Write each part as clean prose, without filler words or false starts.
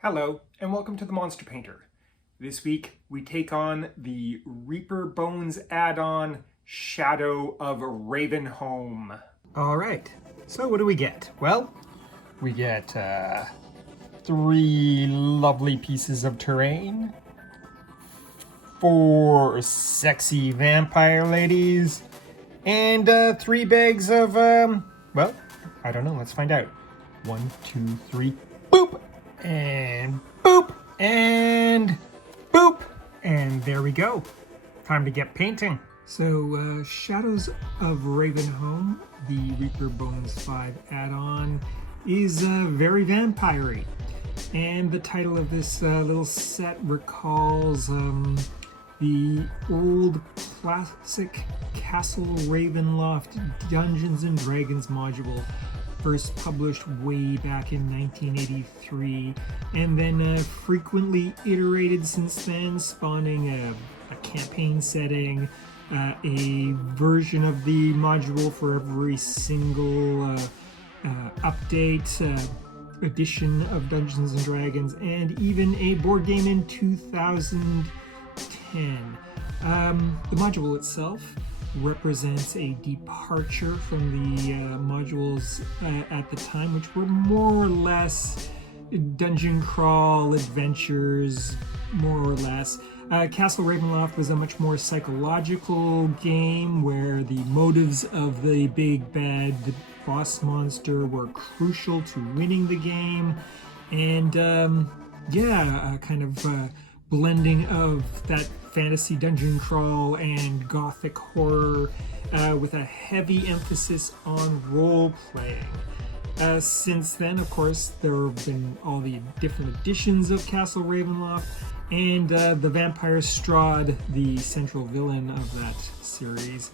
Hello, and welcome to the Monster Painter. This week, we take on the Reaper Bones add-on, Shadow of Ravenhome. Alright, so what do we get? Well, we get 3 lovely pieces of terrain, 4 sexy vampire ladies, and 3 bags of, well, I don't know, let's find out. 1, 2, 3, boop! And boop, and boop, and there we go. Time to get painting. So, Shadows of Ravenhome, the Reaper Bones 5 add-on, is very vampire-y. And the title of this little set recalls the old classic Castle Ravenloft Dungeons & Dragons module, first published way back in 1983, and then frequently iterated since then, spawning a campaign setting, a version of the module for every single update, edition of Dungeons & Dragons, and even a board game in 2010. The module itself represents a departure from the modules at the time, which were more or less dungeon crawl adventures, more or less. Castle Ravenloft was a much more psychological game where the motives of the big bad boss monster were crucial to winning the game, and kind of blending of that fantasy dungeon crawl and gothic horror with a heavy emphasis on role-playing. Since then, of course, there have been all the different editions of Castle Ravenloft, and the vampire Strahd, the central villain of that series,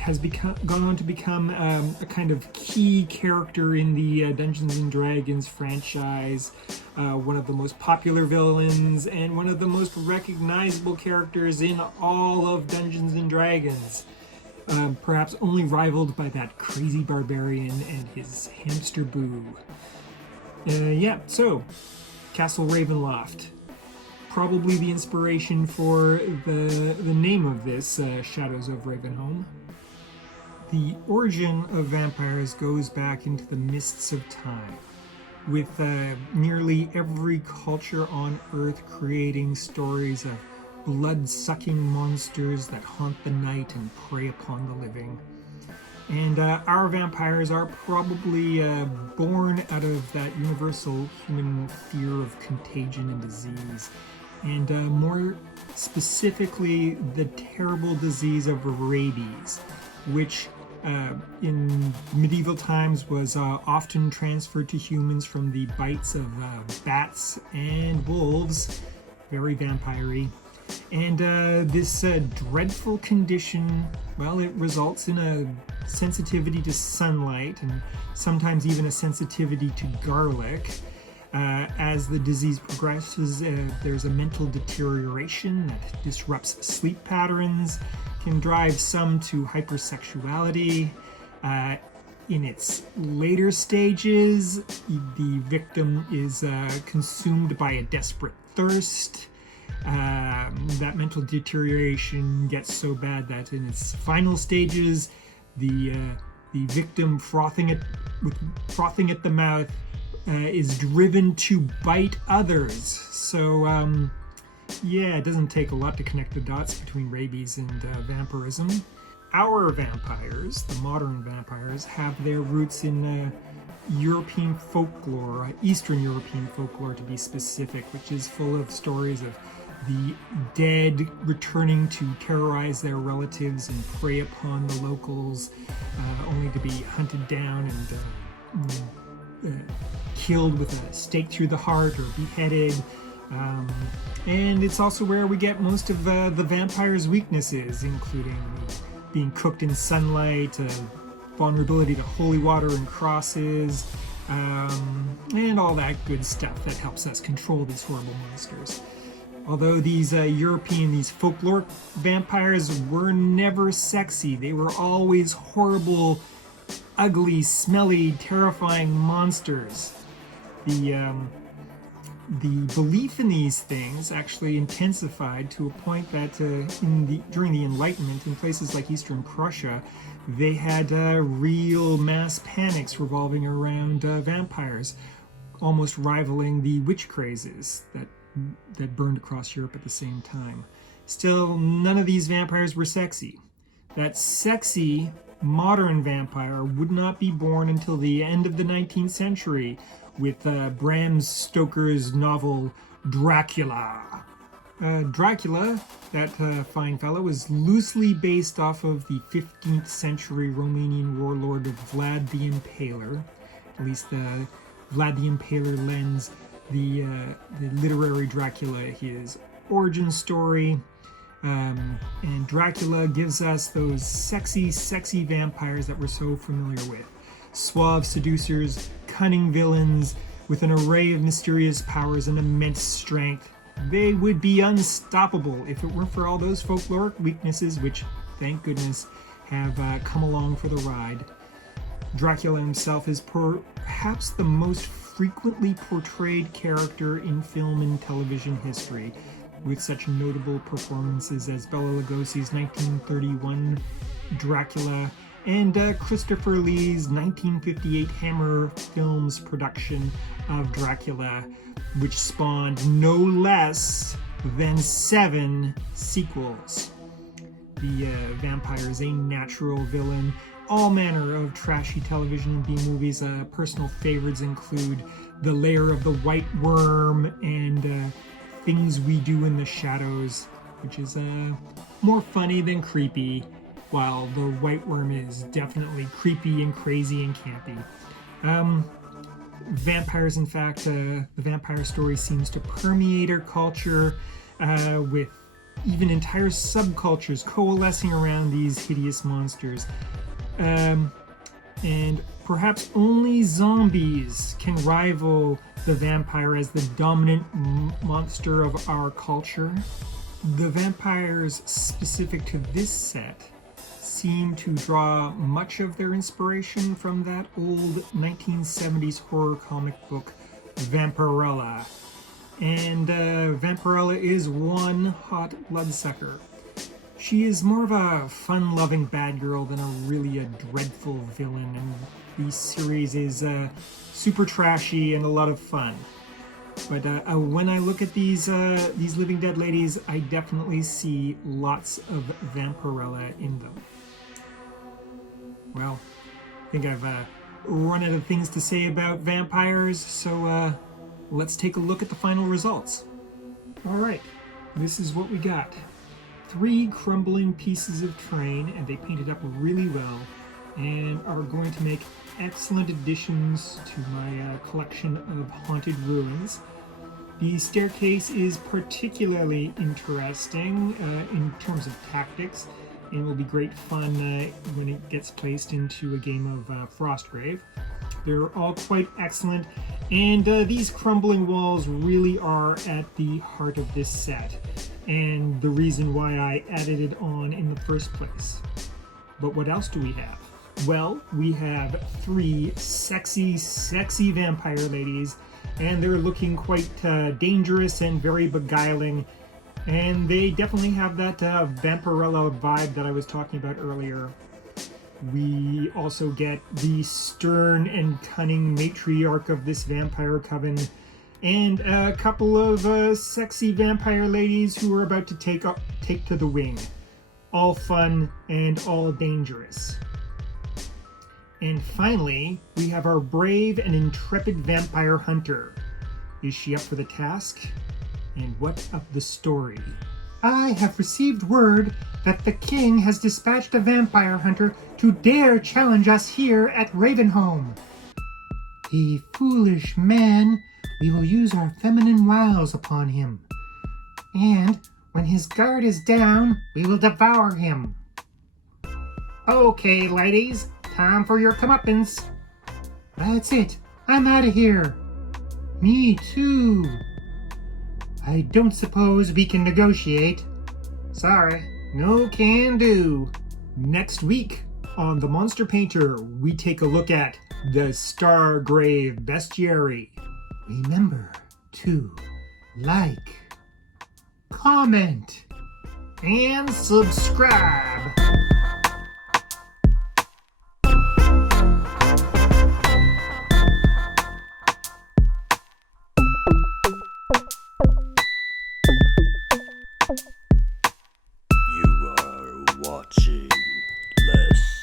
has gone on to become a kind of key character in the Dungeons & Dragons franchise, one of the most popular villains and one of the most recognizable characters in all of Dungeons & Dragons, perhaps only rivaled by that crazy barbarian and his hamster Boo. So Castle Ravenloft. Probably the inspiration for the name of this, Shadows of Ravenhome. The origin of vampires goes back into the mists of time, with nearly every culture on Earth creating stories of blood-sucking monsters that haunt the night and prey upon the living. And our vampires are probably born out of that universal human fear of contagion and disease, and more specifically the terrible disease of rabies, which in medieval times was often transferred to humans from the bites of bats and wolves, very vampire-y. And this dreadful condition, well, it results in a sensitivity to sunlight and sometimes even a sensitivity to garlic. As the disease progresses, there's a mental deterioration that disrupts sleep patterns, can drive some to hypersexuality. In its later stages, the victim is consumed by a desperate thirst. That mental deterioration gets so bad that in its final stages, the victim frothing at the mouth is driven to bite others. So, it doesn't take a lot to connect the dots between rabies and vampirism. Our vampires, the modern vampires, have their roots in European folklore, Eastern European folklore to be specific, which is full of stories of the dead returning to terrorize their relatives and prey upon the locals, only to be hunted down and killed with a stake through the heart or beheaded. And it's also where we get most of the vampire's weaknesses, including being cooked in sunlight, vulnerability to holy water and crosses, and all that good stuff that helps us control these horrible monsters. Although these these folklore vampires were never sexy, they were always horrible, ugly, smelly, terrifying monsters. The The belief in these things actually intensified to a point that during the Enlightenment, in places like Eastern Prussia, they had real mass panics revolving around vampires, almost rivaling the witch crazes that burned across Europe at the same time. Still, none of these vampires were sexy. That sexy modern vampire would not be born until the end of the 19th century with Bram Stoker's novel Dracula. Dracula, that fine fellow, was loosely based off of the 15th century Romanian warlord of Vlad the Impaler. At least Vlad the Impaler lends the literary Dracula his origin story. And Dracula gives us those sexy, sexy vampires that we're so familiar with. Suave seducers, cunning villains, with an array of mysterious powers and immense strength. They would be unstoppable if it weren't for all those folkloric weaknesses, which, thank goodness, have come along for the ride. Dracula himself is perhaps the most frequently portrayed character in film and television history, with such notable performances as Bela Lugosi's 1931 Dracula and Christopher Lee's 1958 Hammer Films production of Dracula, which spawned no less than 7 sequels. The vampire is a natural villain. All manner of trashy television and B-movies. Personal favorites include The Lair of the White Worm and Things We Do in the Shadows, which is more funny than creepy, while The White Worm is definitely creepy and crazy and campy. Vampires, in fact, the vampire story seems to permeate our culture, with even entire subcultures coalescing around these hideous monsters. And perhaps only zombies can rival the vampire as the dominant monster of our culture. The vampires specific to this set seem to draw much of their inspiration from that old 1970s horror comic book, Vampirella. And Vampirella is one hot bloodsucker. She is more of a fun-loving bad girl than really a dreadful villain, and the series is super trashy and a lot of fun. But when I look at these Living Dead ladies, I definitely see lots of Vampirella in them. Well, I think I've run out of things to say about vampires, so let's take a look at the final results. Alright, this is what we got. 3 crumbling pieces of terrain, and they painted up really well and are going to make excellent additions to my collection of haunted ruins. The staircase is particularly interesting in terms of tactics, and will be great fun when it gets placed into a game of Frostgrave. They're all quite excellent, and these crumbling walls really are at the heart of this set, and the reason why I added it on in the first place. But what else do we have? Well, we have 3 sexy, sexy vampire ladies, and they're looking quite dangerous and very beguiling, and they definitely have that Vampirella vibe that I was talking about earlier. We also get the stern and cunning matriarch of this vampire coven, and a couple of sexy vampire ladies who are about to take to the wing. All fun and all dangerous. And finally, we have our brave and intrepid vampire hunter. Is she up for the task? And what of the story? I have received word that the king has dispatched a vampire hunter to dare challenge us here at Ravenhome. The foolish man, we will use our feminine wiles upon him. And when his guard is down, we will devour him. Okay, ladies, time for your comeuppance. That's it, I'm out of here. Me too. I don't suppose we can negotiate. Sorry, no can do. Next week on The Monster Painter, we take a look at the Frostgrave Bestiary. Remember to like, comment, and subscribe. You are watching Les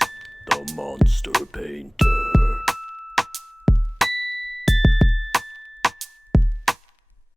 the Monster Painter.